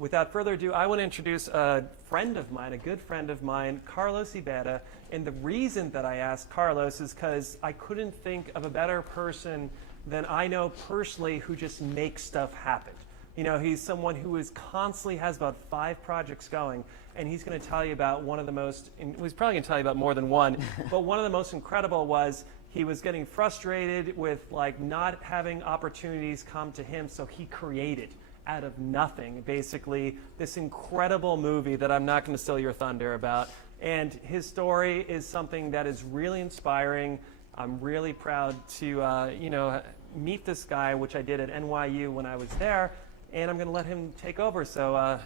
without further ado, I want to introduce a friend of mine, a good friend of mine, Carlos Ibarra. And the reason that I asked Carlos is because I couldn't think of a better person than I know personally who just makes stuff happen. You know, he's someone who is constantly has about 5 projects going, and he's going to tell you about one of the most, he's probably going to tell you about more than one, but one of the most incredible was he was getting frustrated with like not having opportunities come to him, so he created out of nothing, basically, this incredible movie that I'm not going to steal your thunder about. And his story is something that is really inspiring. I'm really proud to, meet this guy, which I did at NYU when I was there, and I'm going to let him take over. So,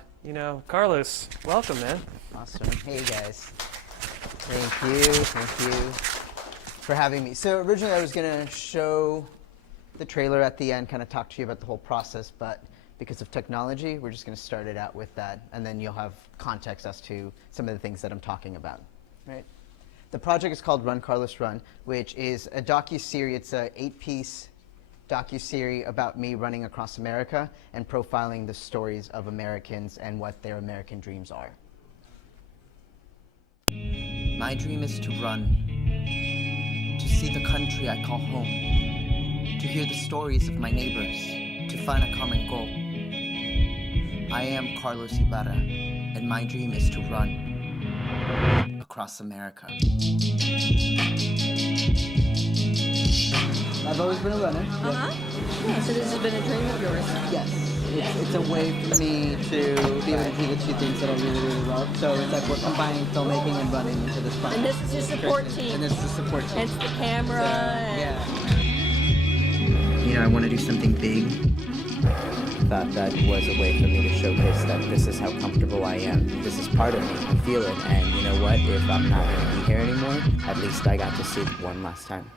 Carlos, welcome, man. Awesome. Hey, guys. Thank you for having me. So originally I was going to show the trailer at the end, kind of talk to you about the whole process, but because of technology, we're just going to start it out with that, and then you'll have context as to some of the things that I'm talking about, right? The project is called Run, Carlos, Run, which is a docu-series. It's an 8-piece docu-series about me running across America and profiling the stories of Americans and what their American dreams are. My dream is to run, to see the country I call home, to hear the stories of my neighbors, to find a common goal. I am Carlos Ibarra, and my dream is to run across America. I've always been a runner. Yeah, so this has been a dream of yours. Yes. It's a way for me to be able to do the 2 things that I really, really love. So it's like we're combining filmmaking and running into this project. And this is your support team. And this is the support team. It's the camera. I want to do something big. Thought that was a way for me to showcase that this is how comfortable I am. This is part of me. I feel it. And you know what? If I'm not going to be here anymore, at least I got to see it one last time.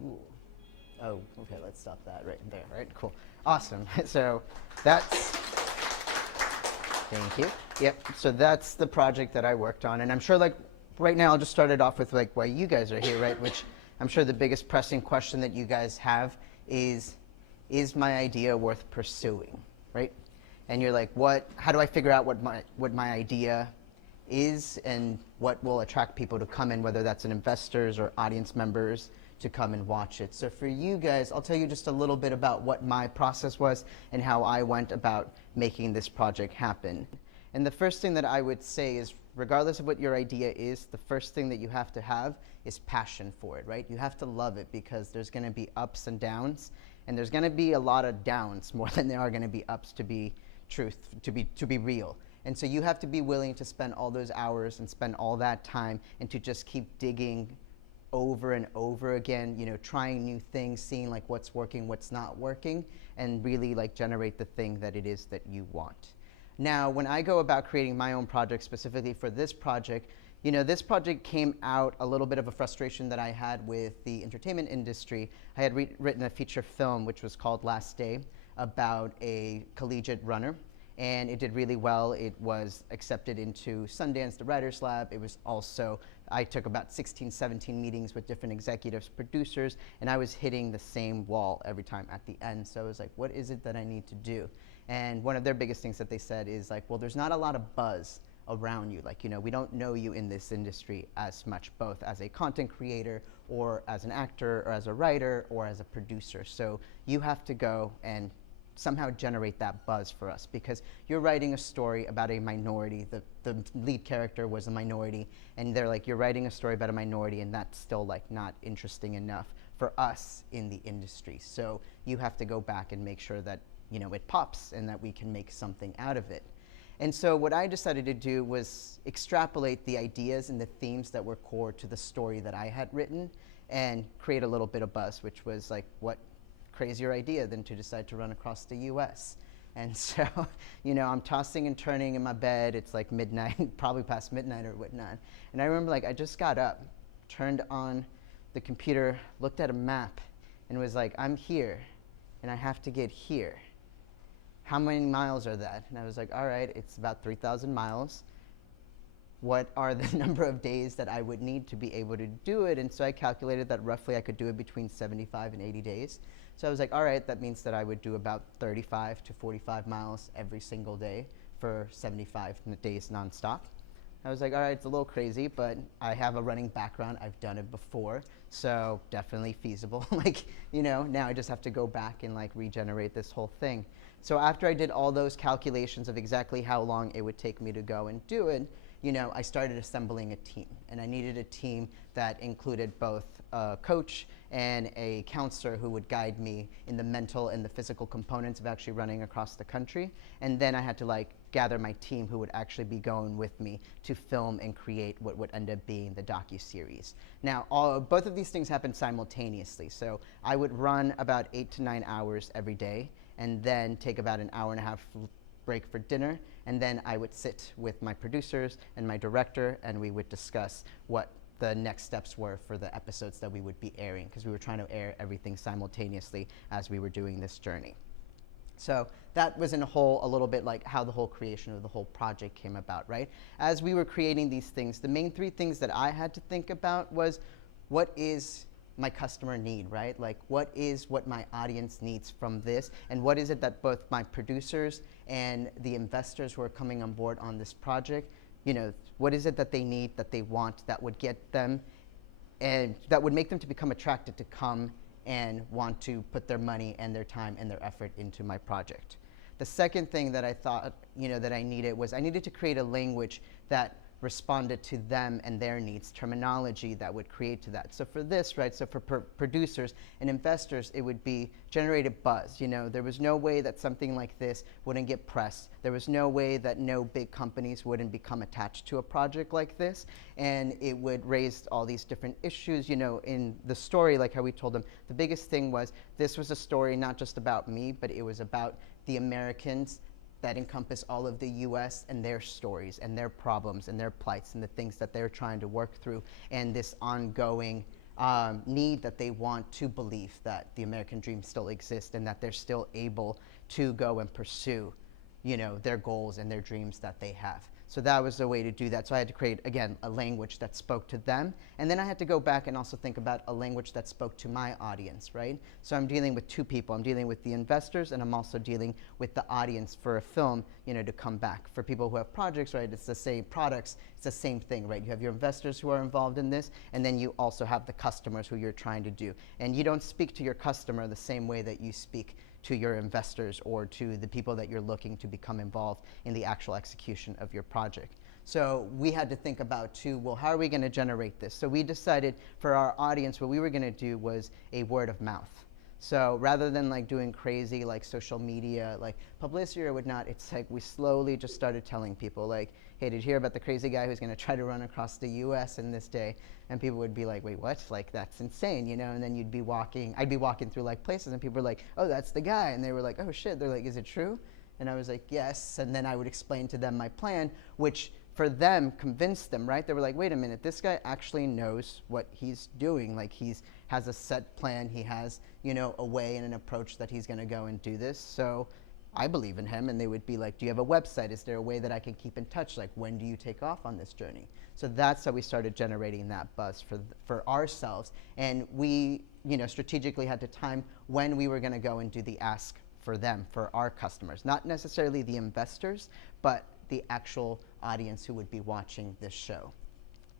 Cool. Oh, okay, let's stop that right there. Right, cool. Awesome. So that's... Thank you. Yep, so that's the project that I worked on. And I'm sure, like, right now I'll just start it off with, like, why you guys are here, right? Which I'm sure the biggest pressing question that you guys have is my idea worth pursuing, right? And you're like, how do I figure out what my idea is and what will attract people to come in, whether that's an investors or audience members to come and watch it. So for you guys, I'll tell you just a little bit about what my process was and how I went about making this project happen. And the first thing that I would say is, regardless of what your idea is, the first thing that you have to have is passion for it, right? You have to love it, because there's going to be ups and downs, and there's going to be a lot of downs more than there are going to be ups, to be real. And so you have to be willing to spend all those hours and spend all that time and to just keep digging over and over again, trying new things, seeing like what's working, what's not working, and really like generate the thing that it is that you want. Now, when I go about creating my own project, specifically for this project, this project came out a little bit of a frustration that I had with the entertainment industry. I had written a feature film, which was called Last Day, about a collegiate runner. And it did really well. It was accepted into Sundance, the Writers Lab. It was also, I took about 16, 17 meetings with different executives, producers, and I was hitting the same wall every time at the end. So I was like, what is it that I need to do? And one of their biggest things that they said is like, well, there's not a lot of buzz around you. Like, we don't know you in this industry as much, both as a content creator or as an actor or as a writer or as a producer. So you have to go and somehow generate that buzz for us, because you're writing a story about a minority. The lead character was a minority, and they're like, you're writing a story about a minority, and that's still like not interesting enough for us in the industry. So you have to go back and make sure that it pops and that we can make something out of it. And so what I decided to do was extrapolate the ideas and the themes that were core to the story that I had written and create a little bit of buzz, which was like, what crazier idea than to decide to run across the US. And so, I'm tossing and turning in my bed. It's like midnight, probably past midnight or whatnot. And I remember I just got up, turned on the computer, looked at a map, and was like, I'm here, and I have to get here. How many miles are that? And I was like, all right, it's about 3,000 miles. what are the number of days that I would need to be able to do it. And so I calculated that roughly I could do it between 75 and 80 days. So I was like, all right, that means that I would do about 35 to 45 miles every single day for 75 days nonstop. I was like, all right, it's a little crazy, but I have a running background. I've done it before, so definitely feasible. Like, you know, now I just have to go back and like regenerate this whole thing. So after I did all those calculations of exactly how long it would take me to go and do it, you know, I started assembling a team. And I needed a team that included both a coach and a counselor who would guide me in the mental and the physical components of actually running across the country. And then I had to like gather my team who would actually be going with me to film and create what would end up being the docuseries. Now, both of these things happened simultaneously. So I would run about 8 to 9 hours every day and then take about an hour and a half break for dinner, and then I would sit with my producers and my director, and we would discuss what the next steps were for the episodes that we would be airing, because we were trying to air everything simultaneously as we were doing this journey. So that was in a little bit like how the whole creation of the whole project came about, right? As we were creating these things, the main three things that I had to think about was, what is my customer need, right? Like, what my audience needs from this, and what is it that both my producers and the investors who are coming on board on this project, you know, what is it that they need, that they want, that would get them, and that would make them to become attracted to come and want to put their money and their time and their effort into my project. The second thing that I thought, you know, that I needed to create a language that responded to them and their needs, terminology that would create to that. So for this, right, so for producers and investors, it would be generated buzz. You know, there was no way that something like this wouldn't get press. There was no way that no big companies wouldn't become attached to a project like this, and it would raise all these different issues. You know, in the story, like how we told them, the biggest thing was this was a story not just about me, but it was about the Americans that encompass all of the US and their stories and their problems and their plights and the things that they're trying to work through, and this ongoing need that they want to believe that the American dream still exists and that they're still able to go and pursue, you know, their goals and their dreams that they have. So that was the way to do that. So I had to create, again, a language that spoke to them. And then I had to go back and also think about a language that spoke to my audience, right? So I'm dealing with two people. I'm dealing with the investors, and I'm also dealing with the audience for a film, you know, to come back. For people who have projects, right, it's the same products. It's the same thing, right? You have your investors who are involved in this, and then you also have the customers who you're trying to do. And you don't speak to your customer the same way that you speak to your investors or to the people that you're looking to become involved in the actual execution of your project. So we had to think about too, well, how are we going to generate this? So we decided for our audience, what we were going to do was a word of mouth. So rather than like doing crazy like social media, like publicity or whatnot, it's like we slowly just started telling people like, hey, did you hear about the crazy guy who's going to try to run across the US in this day? And people would be like, wait, what? Like, that's insane, you know? And then I'd be walking through like places, and people were like, oh, that's the guy. And they were like, oh shit. They're like, is it true? And I was like, yes. And then I would explain to them my plan, which for them convinced them, right? They were like, wait a minute, this guy actually knows what he's doing. Like, has a set plan. He has, you know, a way and an approach that he's going to go and do this. So I believe in him. And they would be like, do you have a website? Is there a way that I can keep in touch? Like, when do you take off on this journey? So that's how we started generating that buzz for ourselves. And we, you know, strategically had to time when we were going to go and do the ask for them, for our customers, not necessarily the investors, but the actual audience who would be watching this show.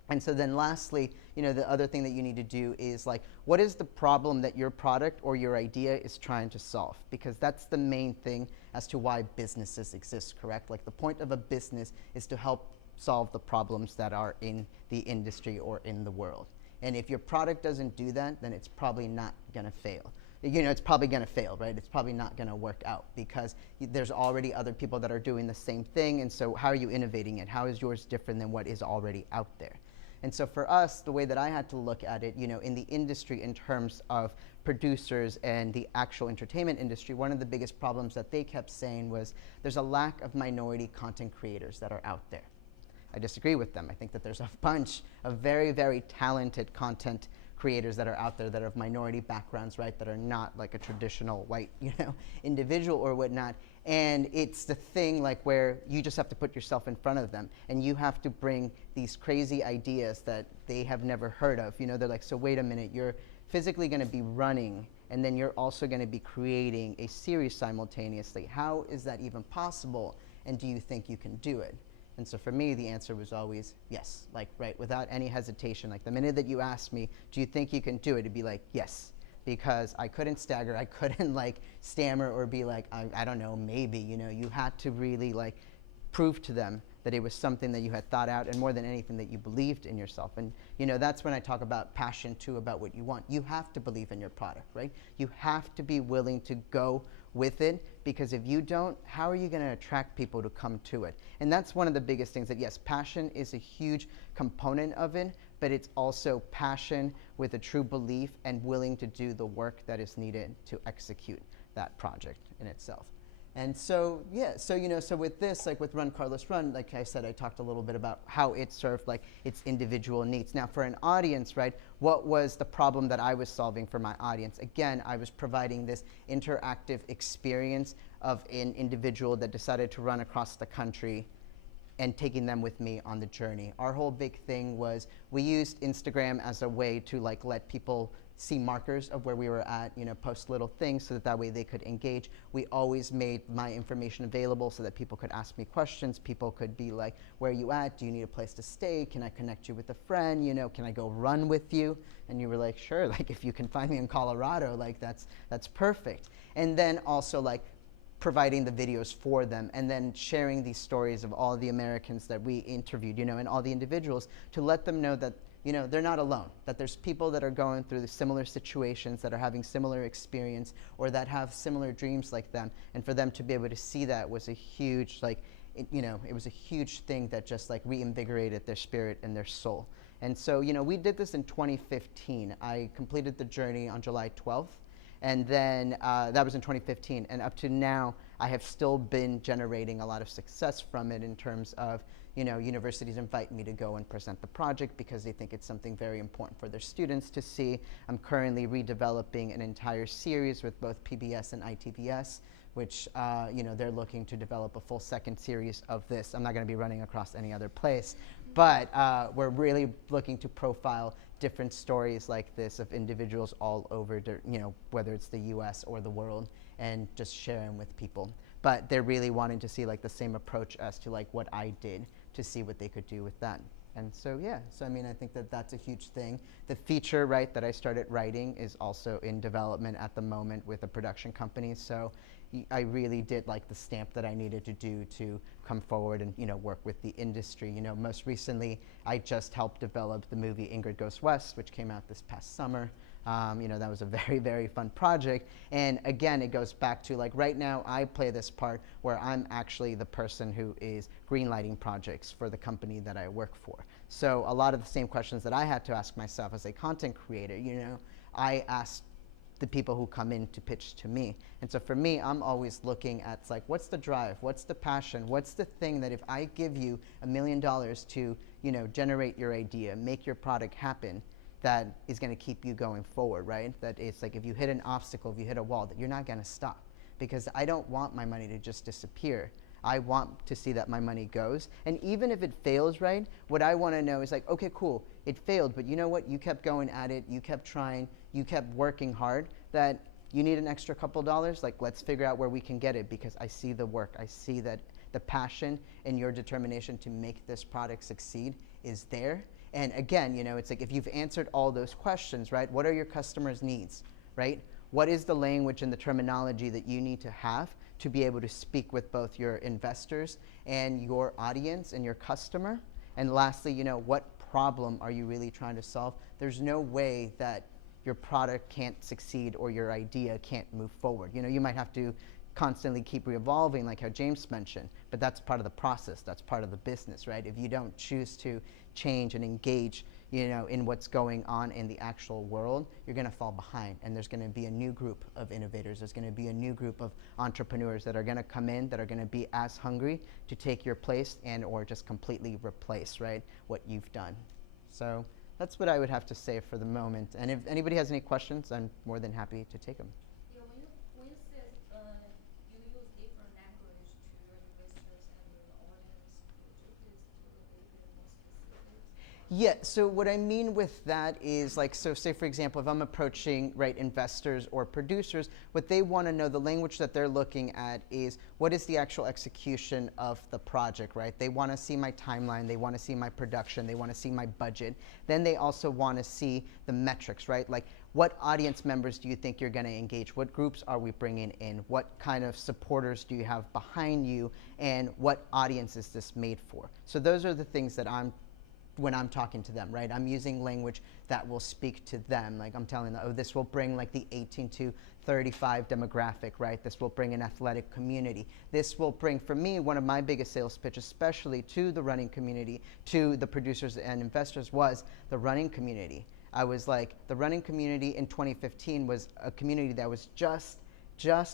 And so then lastly, you know, the other thing that you need to do is like, what is the problem that your product or your idea is trying to solve? Because that's the main thing as to why businesses exist, correct? Like, the point of a business is to help solve the problems that are in the industry or in the world. And if your product doesn't do that, then it's probably not gonna fail. You know, it's probably gonna fail, right? It's probably not gonna work out because there's already other people that are doing the same thing. And so how are you innovating it? How is yours different than what is already out there? And so for us, the way that I had to look at it, you know, in the industry in terms of producers and the actual entertainment industry, one of the biggest problems that they kept saying was there's a lack of minority content creators that are out there. I disagree with them. I think that there's a bunch of very, very talented content creators that are out there that are of minority backgrounds, right, that are not like a traditional white, individual or whatnot. And it's the thing like where you just have to put yourself in front of them and you have to bring these crazy ideas that they have never heard of. They're like, so wait a minute, you're physically going to be running and then you're also going to be creating a series simultaneously. How is that even possible? And do you think you can do it? And so for me, the answer was always yes, like, right, without any hesitation. Like the minute that you asked me, do you think you can do it? It'd be like, yes, because I couldn't stagger, I couldn't like stammer or be like, I don't know, maybe, you had to really like prove to them that it was something that you had thought out and more than anything that you believed in yourself. And that's when I talk about passion too, about what you want. You have to believe in your product, right? You have to be willing to go with it, because if you don't, how are you going to attract people to come to it? And that's one of the biggest things, that yes, passion is a huge component of it, but it's also passion with a true belief and willing to do the work that is needed to execute that project in itself. And so, yeah, so with this, like with Run Carlos Run, like I said, I talked a little bit about how it served like its individual needs. Now for an audience, right, what was the problem that I was solving for my audience? Again, I was providing this interactive experience of an individual that decided to run across the country and taking them with me on the journey. Our whole big thing was we used Instagram as a way to like let people see markers of where we were at, post little things so that way they could engage. We always made my information available so that people could ask me questions. People could be like, where are you at? Do you need a place to stay? Can I connect you with a friend? Can I go run with you? And you were like, sure, like if you can find me in Colorado, like that's perfect. And then also like providing the videos for them and then sharing these stories of all the Americans that we interviewed, and all the individuals to let them know that they're not alone, that there's people that are going through the similar situations, that are having similar experience, or that have similar dreams like them. And for them to be able to see that was a huge, it was a huge thing that just like reinvigorated their spirit and their soul. And so, we did this in 2015. I completed the journey on July 12th. And then that was in 2015. And up to now, I have still been generating a lot of success from it in terms of, universities invite me to go and present the project because they think it's something very important for their students to see. I'm currently redeveloping an entire series with both PBS and ITVS, which, they're looking to develop a full second series of this. I'm not going to be running across any other place. But we're really looking to profile different stories like this of individuals all over, whether it's the US or the world, and just share them with people. But they're really wanting to see like the same approach as to like what I did to see what they could do with that. And so, yeah, I think that that's a huge thing. The feature, right, that I started writing is also in development at the moment with a production company. So I really did like the stamp that I needed to do to come forward and, work with the industry. Most recently, I just helped develop the movie Ingrid Goes West, which came out this past summer. That was a very, very fun project. And again, it goes back to like right now I play this part where I'm actually the person who is greenlighting projects for the company that I work for. So a lot of the same questions that I had to ask myself as a content creator, I asked the people who come in to pitch to me. And so for me, I'm always looking at like, what's the drive? What's the passion? What's the thing that if I give you $1 million to, generate your idea, make your product happen, that is going to keep you going forward, right? That it's like if you hit an obstacle, if you hit a wall, that you're not going to stop. Because I don't want my money to just disappear. I want to see that my money goes. And even if it fails, right, what I want to know is like, okay, cool, it failed, but you know what? You kept going at it, you kept trying, you kept working hard, that you need an extra couple dollars, like let's figure out where we can get it because I see the work. I see that the passion and your determination to make this product succeed is there. And again, it's like if you've answered all those questions, right, what are your customers' needs, right? What is the language and the terminology that you need to have to be able to speak with both your investors and your audience and your customer? And lastly, what problem are you really trying to solve? There's no way that your product can't succeed or your idea can't move forward. You might have to constantly keep re-evolving like how James mentioned, but that's part of the process, that's part of the business, right? If you don't choose to change and engage, in what's going on in the actual world, you're gonna fall behind, and there's gonna be a new group of innovators, there's gonna be a new group of entrepreneurs that are gonna come in, that are gonna be as hungry to take your place and or just completely replace, right, what you've done. So that's what I would have to say for the moment. And if anybody has any questions, I'm more than happy to take them. Yeah, when you said you use different language to your investors and your audience, could you please talk a little bit more specific? Yeah, so what I mean with that is like, so say for example, if I'm approaching, right, investors or producers, what they want to know, the language that they're looking at is what is the actual execution of the project, right? They want to see my timeline, they want to see my production, they want to see my budget. Then they also want to see the metrics, right? Like, what audience members do you think you're going to engage? What groups are we bringing in? What kind of supporters do you have behind you? And what audience is this made for? So those are the things that when I'm talking to them, right? I'm using language that will speak to them. Like I'm telling them, oh, this will bring like the 18 to 35 demographic, right? This will bring an athletic community. This will bring, for me, one of my biggest sales pitch, especially to the running community, to the producers and investors, was the running community. I was like, the running community in 2015 was a community that was just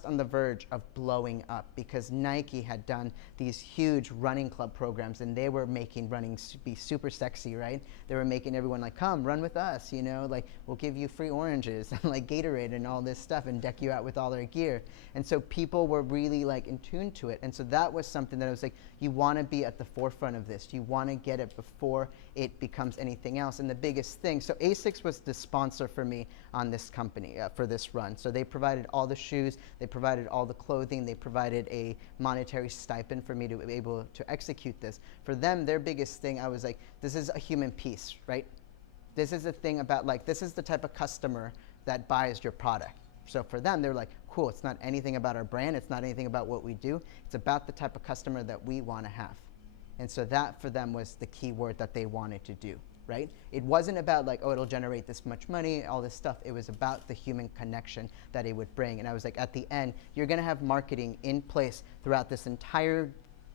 on the verge of blowing up because Nike had done these huge running club programs and they were making running be super sexy, right? They were making everyone like, come run with us, you know, like we'll give you free oranges and like Gatorade and all this stuff and deck you out with all their gear. And so people were really like in tune to it. And so that was something that I was like, you want to be at the forefront of this. You want to get it before it becomes anything else. And the biggest thing, so ASICS was the sponsor for me on this company, for this run. So they provided all the shoes, they provided all the clothing, they provided a monetary stipend for me to be able to execute this. For them, their biggest thing, I was like, this is a human piece, right? This is a thing about like, this is the type of customer that buys your product. So for them, they're like, cool, it's not anything about our brand, it's not anything about what we do, it's about the type of customer that we want to have. And so that for them was the key word that they wanted to do, right? It wasn't about like, oh, it'll generate this much money, all this stuff. It was about the human connection that it would bring. And I was like, at the end, you're going to have marketing in place throughout this entire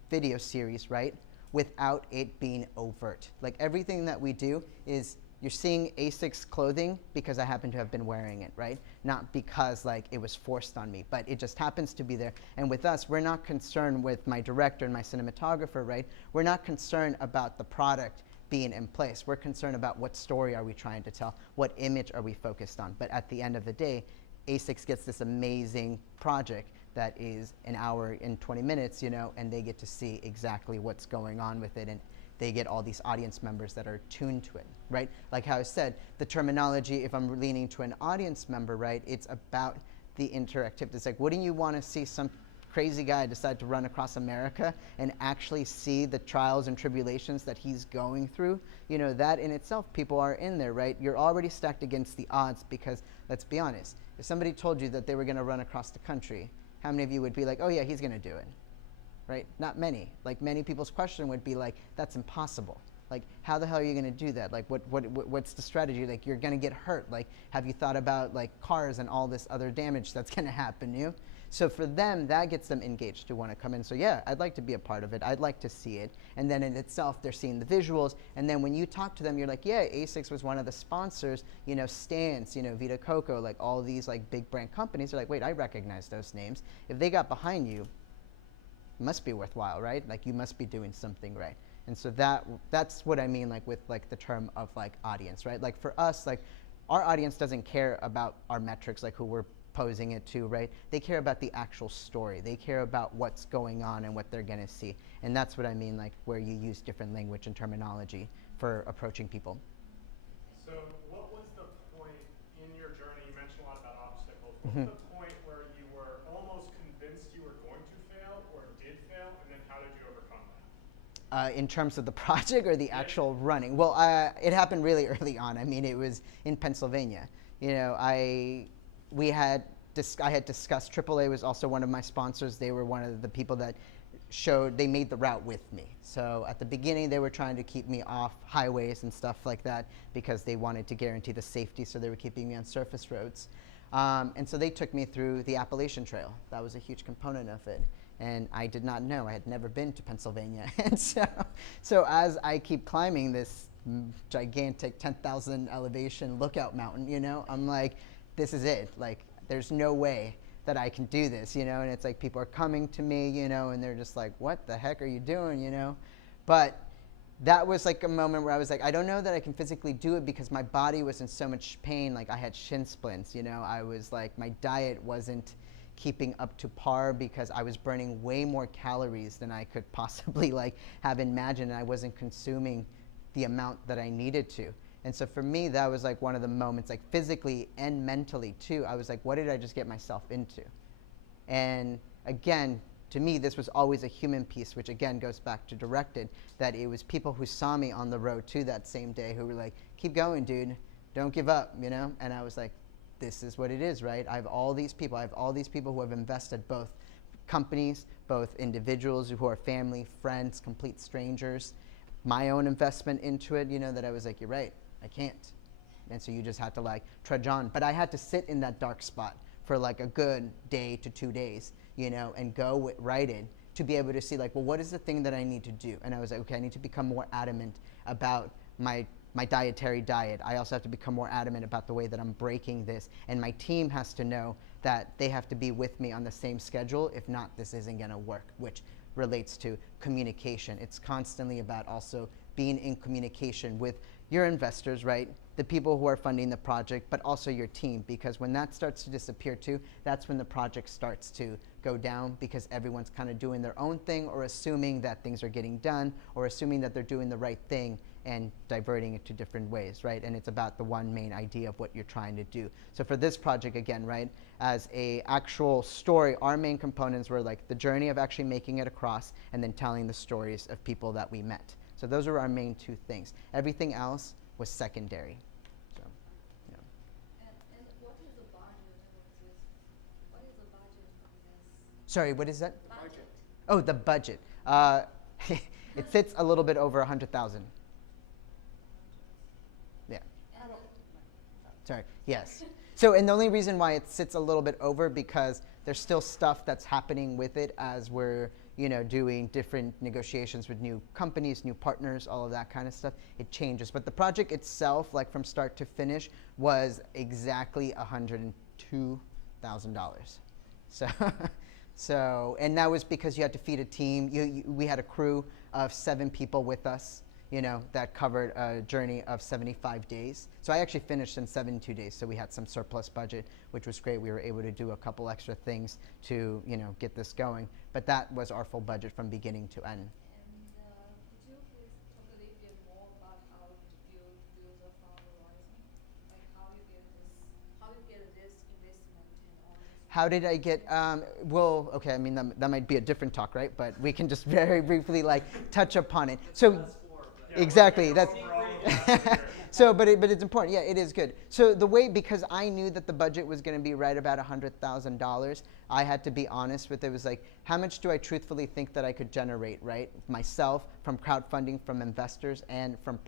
video series, right? Without it being overt. Like everything that we do is, you're seeing ASICS clothing because I happen to have been wearing it, right? Not because like it was forced on me, but it just happens to be there. And with us, we're not concerned with my director and my cinematographer, right? We're not concerned about the product being in place. We're concerned about what story are we trying to tell, what image are we focused on. But at the end of the day, ASICS gets this amazing project that is an hour and 20 minutes, you know, and they get to see exactly what's going on with it. And they get all these audience members that are tuned to it, right? Like how I said, the terminology, if I'm leaning to an audience member, right, it's about the interactivity. It's like, wouldn't you want to see some crazy guy decide to run across America and actually see the trials and tribulations that he's going through? You know, that in itself, people are in there, right? You're already stacked against the odds because, let's be honest, if somebody told you that they were going to run across the country, how many of you would be like, oh yeah, he's going to do it? Right? Not many. Like many people's question would be like, that's impossible. Like, how the hell are you going to do that? Like, what's the strategy? Like, you're going to get hurt. Like, have you thought about like cars and all this other damage that's going to happen to you? So for them, that gets them engaged to want to come in. So yeah, I'd like to be a part of it. I'd like to see it. And then in itself, they're seeing the visuals. And then when you talk to them, you're like, yeah, ASICS was one of the sponsors, you know, Stance, you know, Vita Coco, like all these like big brand companies are like, wait, I recognize those names. If they got behind you, must be worthwhile, right? Like you must be doing something right. And so that's what I mean like with like the term of like audience, right? Like for us, like our audience doesn't care about our metrics, like who we're posing it to, right? They care about the actual story. They care about what's going on and what they're gonna see. And that's what I mean like where you use different language and terminology for approaching people. So what was the point in your journey? You mentioned a lot about obstacles. What was the point where you were almost convinced you were going to fail or did fail, and then how did you overcome that? In terms of the project or the actual running? Well, it happened really early on. I mean, it was in Pennsylvania. You know, I had discussed, AAA was also one of my sponsors. They were one of the people that they made the route with me. So at the beginning, they were trying to keep me off highways and stuff like that because they wanted to guarantee the safety, so they were keeping me on surface roads. And so they took me through the Appalachian Trail. That was a huge component of it. And I did not know. I had never been to Pennsylvania. And so as I keep climbing this gigantic 10,000 elevation lookout mountain, you know, I'm like, this is it. Like, there's no way that I can do this, you know? And it's like people are coming to me, you know, and they're just like, what the heck are you doing, you know? But that was like a moment where I was like, I don't know that I can physically do it because my body was in so much pain. Like I had shin splints, you know, I was like, my diet wasn't keeping up to par because I was burning way more calories than I could possibly like have imagined, and I wasn't consuming the amount that I needed to. And so for me, that was like one of the moments, like physically and mentally too. I was like, what did I just get myself into? And again, to me, this was always a human piece, which again goes back to directed, that it was people who saw me on the road to that same day who were like, keep going, dude, don't give up, you know? And I was like, this is what it is, right? I have all these people who have invested, both companies, both individuals who are family, friends, complete strangers, my own investment into it, you know, that I was like, you're right, I can't. And so you just had to like trudge on. But I had to sit in that dark spot for like a good day to 2 days, you know, and go right in to be able to see like, well, what is the thing that I need to do? And I was like, okay, I need to become more adamant about my dietary diet. I also have to become more adamant about the way that I'm breaking this. And my team has to know that they have to be with me on the same schedule. If not, this isn't gonna work, which relates to communication. It's constantly about also being in communication with your investors, right? The people who are funding the project, but also your team, because when that starts to disappear too, that's when the project starts to go down, because everyone's kind of doing their own thing or assuming that things are getting done or assuming that they're doing the right thing and diverting it to different ways, right? And it's about the one main idea of what you're trying to do. So for this project, again, right, as a actual story, our main components were like the journey of actually making it across and then telling the stories of people that we met. So those were our main two things. Everything else was secondary. So, yeah. And what is the budget for this? What is the budget for this Sorry, what is that? budget? Oh, the budget. It sits a little bit over 100,000. Yeah. And Sorry. Yes. So, and the only reason why it sits a little bit over because there's still stuff that's happening with it as we're, you know, doing different negotiations with new companies, new partners, all of that kind of stuff. It changes, but the project itself, like from start to finish, was exactly $102,000. So, so, and that was because you had to feed a team. We had a crew of 7 people with us, you know, that covered a journey of 75 days. So I actually finished in 72 days. So we had some surplus budget, which was great. We were able to do a couple extra things to, you know, get this going. But that was our full budget from beginning to end. And could you please talk a little bit more about how you do the fundraising? Like how you get this investment and all this? How did I get, well, okay, I mean, that might be a different talk, right? But we can just very briefly like touch upon it. So, exactly, that's, so, but it's important. Yeah, it is good. So the way, because I knew that the budget was going to be right about $100,000, I had to be honest with it. It was like, how much do I truthfully think that I could generate, right? Myself, from crowdfunding, from investors, and from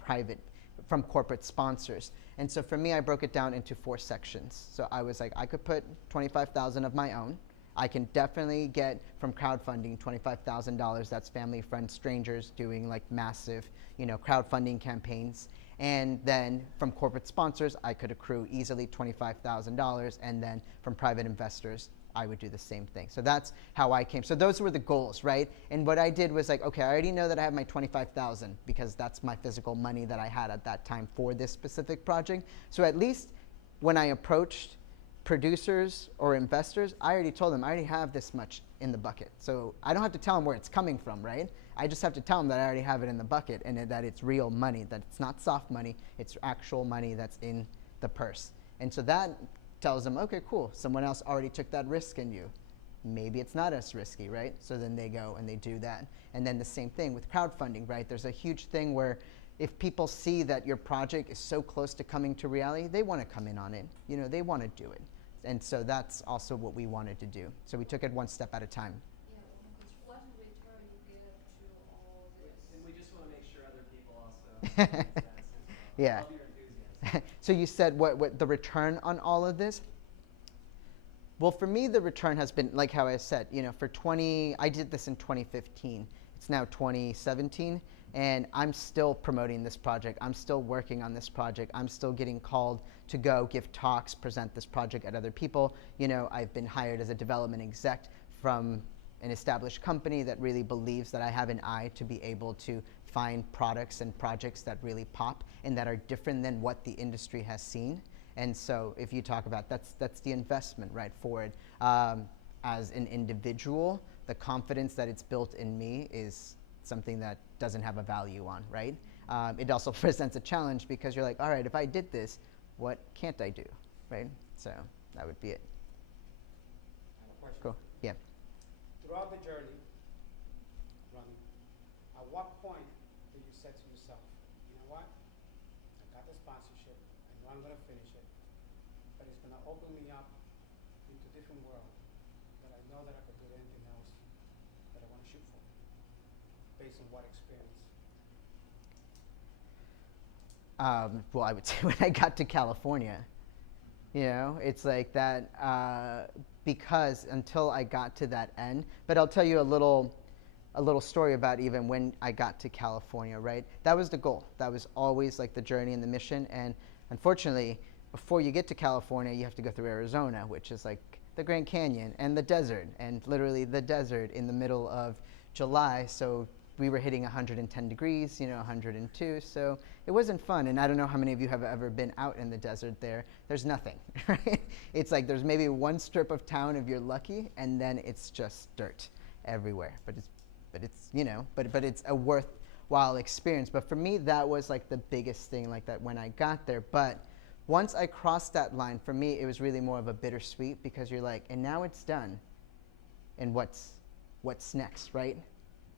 corporate sponsors. And so for me, I broke it down into 4 sections. So I was like, I could put 25,000 of my own. I can definitely get from crowdfunding $25,000. That's family, friends, strangers doing like massive, you know, crowdfunding campaigns. And then from corporate sponsors, I could accrue easily $25,000. And then from private investors, I would do the same thing. So that's how I came. So those were the goals, right? And what I did was like, okay, I already know that I have my 25,000 because that's my physical money that I had at that time for this specific project. So at least when I approached producers or investors, I already told them I already have this much in the bucket. So I don't have to tell them where it's coming from, right? I just have to tell them that I already have it in the bucket and that it's real money, that it's not soft money, it's actual money that's in the purse. And so that tells them, okay, cool, someone else already took that risk in you. Maybe it's not as risky, right? So then they go and they do that. And then the same thing with crowdfunding, right? There's a huge thing where if people see that your project is so close to coming to reality, they want to come in on it. You know, they want to do it. And so that's also what we wanted to do. So we took it one step at a time. Yeah, what return you get to all this? And we just want to make sure other people also experience that as well. Yeah. Love your enthusiasm. So you said what the return on all of this? Well, for me, the return has been, like how I said, you know, I did this in 2015. It's now 2017, and I'm still promoting this project. I'm still working on this project. I'm still getting called to go give talks, present this project at other people. You know, I've been hired as a development exec from an established company that really believes that I have an eye to be able to find products and projects that really pop and that are different than what the industry has seen. And so if you talk about that's the investment, right, for it. As an individual, the confidence that it's built in me is something that doesn't have a value on, right? It also presents a challenge because you're like, all right, if I did this, what can't I do, right? So that would be it. I have a question. Cool. Yeah. Throughout the journey, running, at what point did you say to yourself, you know what? I got the sponsorship. I know I'm going to finish it, but it's going to open me up into a different world that I know that I could do anything else that I want to shoot for, based on what experience? Well, I would say when I got to California, you know, it's like that, because until I got to that end, but I'll tell you a little story about even when I got to California, right? That was the goal. That was always like the journey and the mission. And unfortunately, before you get to California, you have to go through Arizona, which is like the Grand Canyon and the desert, and literally the desert in the middle of July. So we were hitting 110 degrees, 102. So it wasn't fun. And I don't know how many of you have ever been out in the desert there. There's nothing, right? It's like there's maybe one strip of town if you're lucky, and then it's just dirt everywhere. But it's a worthwhile experience. But for me, that was like the biggest thing like that when I got there. But once I crossed that line, for me, it was really more of a bittersweet because you're like, and now it's done. And what's next, right?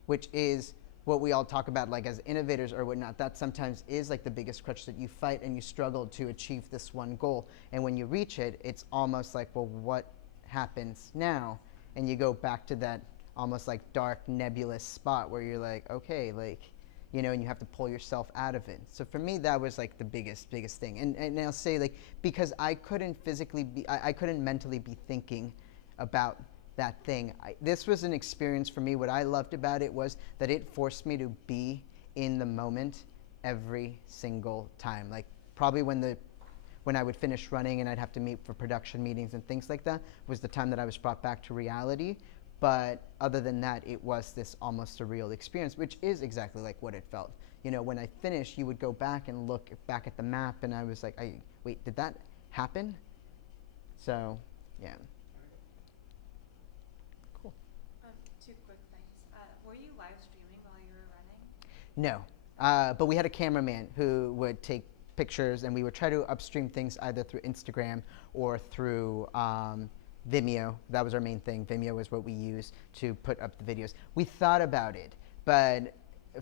Which is what we all talk about like as innovators or whatnot. That sometimes is like the biggest crutch that you fight and you struggle to achieve this one goal. And when you reach it, it's almost like, well, what happens now? And you go back to that almost like dark, nebulous spot where you're like, okay, like, and you have to pull yourself out of it. So for me, that was like the biggest thing. And I'll say like, because I couldn't I couldn't mentally be thinking about that thing. This was an experience for me. What I loved about it was that it forced me to be in the moment every single time. Like probably when I would finish running and I'd have to meet for production meetings and things like that was the time that I was brought back to reality. But other than that, it was this almost surreal experience, which is exactly like what it felt. When I finished, you would go back and look back at the map, and I was like, wait, did that happen? So, yeah. Cool. Two quick things. Were you live streaming while you were running? No, but we had a cameraman who would take pictures, and we would try to upstream things either through Instagram or through Vimeo. That was our main thing. Vimeo is what we use to put up the videos. We thought about it, but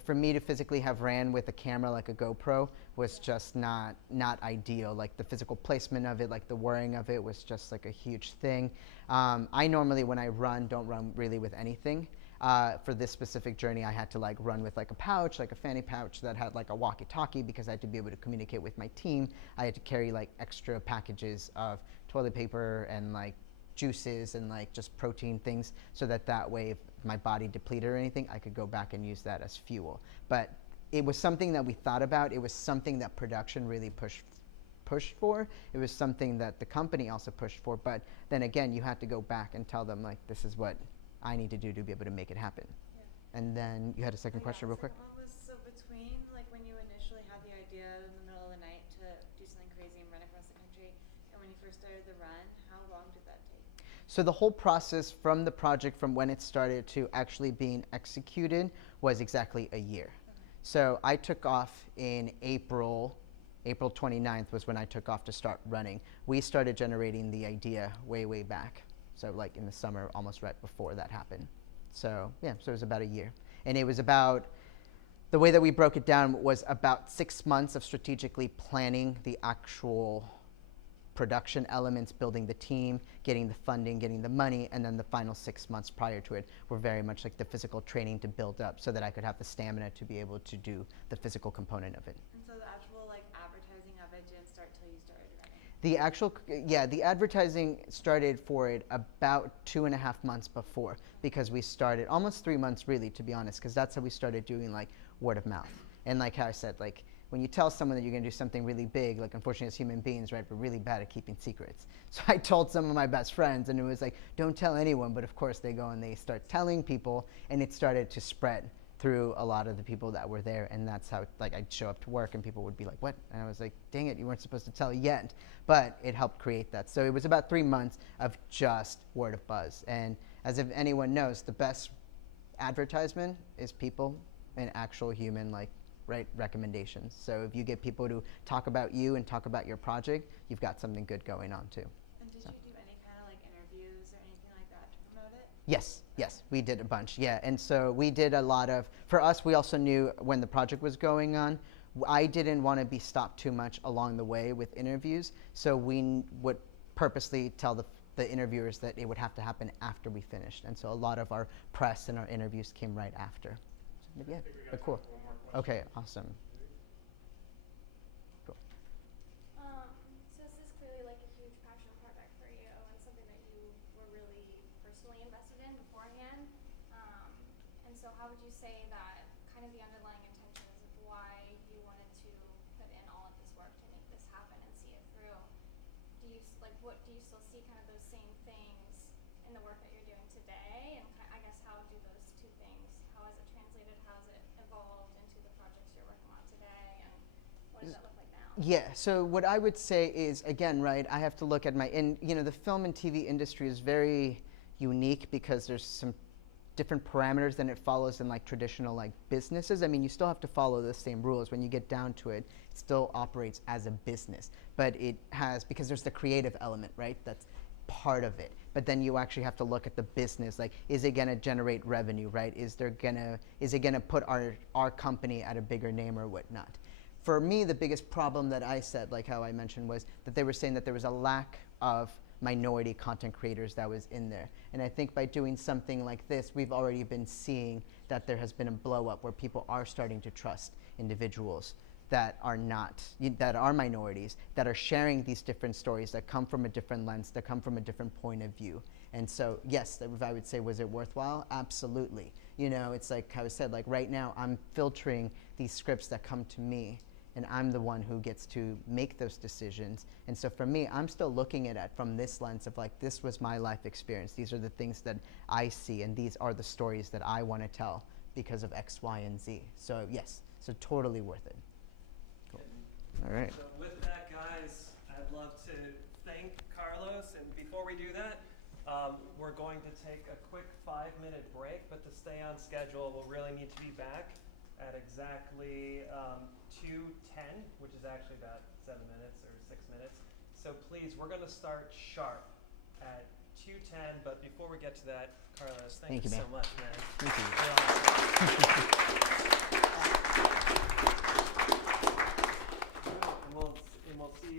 for me to physically have ran with a camera like a GoPro was just not ideal. Like the physical placement of it, like the wearing of it was just like a huge thing. I normally, when I run, don't run really with anything. For this specific journey, I had to like run with like a pouch, like a fanny pouch that had like a walkie-talkie because I had to be able to communicate with my team. I had to carry like extra packages of toilet paper and like juices and like just protein things so that way if my body depleted or anything, I could go back and use that as fuel. But it was something that we thought about. It was something that production really pushed for. It was something that the company also pushed for. But then again, you had to go back and tell them like, this is what I need to do to be able to make it happen. Yeah. And then you had a second question real quick? The second one was, so between like when you initially had the idea in the middle of the night to do something crazy and run across the country and when you first started the run, how long did that take? So the whole process from the project, from when it started to actually being executed, was exactly a year. Okay. So I took off in April 29th was when I took off to start running. We started generating the idea way back. So like in the summer, almost right before that happened. So yeah, so it was about a year. And it was about, the way that we broke it down was about 6 months of strategically planning the actual production elements, building the team, getting the funding, getting the money, and then the final 6 months prior to it were very much like the physical training to build up so that I could have the stamina to be able to do the physical component of it. And so the actual like advertising of it didn't start till you started running? The advertising started for it about 2.5 months before, because we started, almost 3 months really, to be honest, because that's how we started doing like word of mouth. And like how I said, like when you tell someone that you're going to do something really big, like unfortunately as human beings, right, we're really bad at keeping secrets. So I told some of my best friends, and it was like, don't tell anyone. But of course they go and they start telling people, and it started to spread through a lot of the people that were there. And that's how, like, I'd show up to work and people would be like, what? And I was like, dang it, you weren't supposed to tell yet. But it helped create that. So it was about 3 months of just word of buzz. And as if anyone knows, the best advertisement is people and actual human, like, right, recommendations. So if you get people to talk about you and talk about your project, you've got something good going on too. And did you do any kind of like interviews or anything like that to promote it? Yes, yes, we did a bunch, yeah. And so we did a lot of, for us, we also knew when the project was going on, I didn't want to be stopped too much along the way with interviews, so we would purposely tell the interviewers that it would have to happen after we finished. And so a lot of our press and our interviews came right after. So, yeah, but cool. Okay, awesome. Cool. So this is clearly like a huge passion project for you and something that you were really personally invested in beforehand. And so how would you say that kind of the underlying intentions of why you wanted to put in all of this work to make this happen and see it through? Do you what do you still see kind of those same things in the work that you're doing today? And I guess how do those two things, how has it translated, how has it evolved into the projects you're working on today, and what does that look like now? Yeah, so what I would say is, again, right, I have to look at and the film and TV industry is very unique because there's some different parameters than it follows in like traditional like businesses. I mean, you still have to follow the same rules. When you get down to it, it still operates as a business, but it has, because there's the creative element, right? That's part of it. But then you actually have to look at the business, like, is it gonna generate revenue, right? Is it gonna put our company at a bigger name or whatnot? For me, the biggest problem that I said, like how I mentioned, was that they were saying that there was a lack of minority content creators that was in there. And I think by doing something like this, we've already been seeing that there has been a blow up where people are starting to trust individuals that are minorities, that are sharing these different stories that come from a different lens, that come from a different point of view. And so, yes, I would say, was it worthwhile? Absolutely. It's like how I said, like right now I'm filtering these scripts that come to me, and I'm the one who gets to make those decisions. And so for me, I'm still looking at it from this lens of like, this was my life experience. These are the things that I see, and these are the stories that I want to tell because of X, Y, and Z. So yes, so totally worth it. Cool. All right. So with that, guys, I'd love to thank Carlos. And before we do that, we're going to take a quick 5-minute break, but to stay on schedule, we'll really need to be back at exactly 2:10, which is actually about 7 minutes or 6 minutes. So please, we're going to start sharp at 2:10. But before we get to that, Carlos, thank you so much, man. Thank you. You're awesome.